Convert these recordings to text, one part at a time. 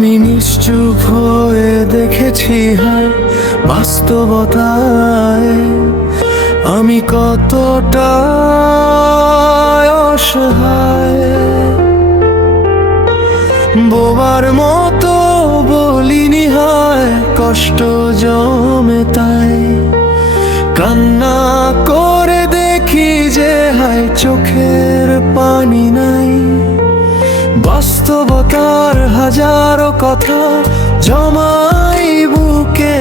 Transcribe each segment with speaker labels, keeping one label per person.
Speaker 1: চুপ হয়ে দেখেছি, হায়, বাস্তবতায়। আমি কতটা বোবার মতো বলিনি, হয়, কষ্ট জমে তাই। কান্না করে দেখি যে, হায়, চোখের পানি নাই। বাস্তবতার হাজারো কথা জমাই বুকে।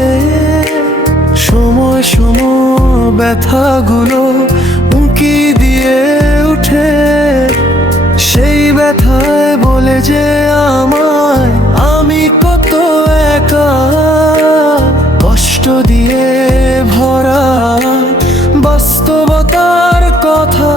Speaker 1: সময় সময় ব্যথাগুলো উঁকি দিয়ে উঠে সেই ব্যথায় বলে যে আমায় আমি কত একা। কষ্ট দিয়ে ভরা বাস্তবতার কথা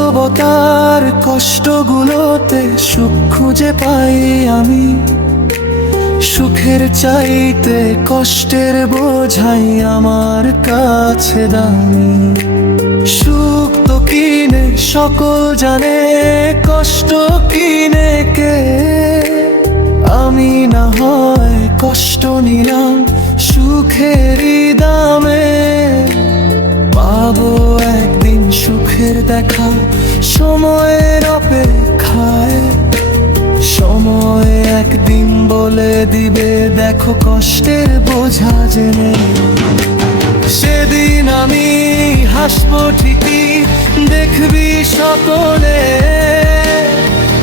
Speaker 1: বাস্তবতার কষ্টগুলোতে সুখ খুঁজে পাই আমি। সুখের চাইতে কষ্টের বোঝাই আমার কাছে দামি। সুখ তো কিনে, সকল জানে, কষ্ট কিনে কে? আমি না হয় কষ্ট নিলাম সুখেরই দামে। পাবো একদিন বলে দিবে, দেখো কষ্টের বোঝা জেনে। সেদিন আমি হাসবো ঠিকই, দেখবি সকলে।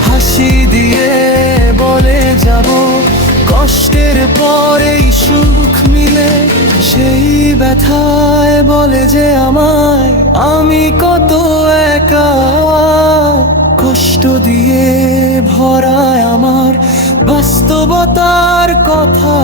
Speaker 1: হাসি দিয়ে বলে যাব, কষ্টের পরেই সুখ মিলে। সেই ব্যথায় বলে যে আমায়, আমি কত একা। মানবতার কথা।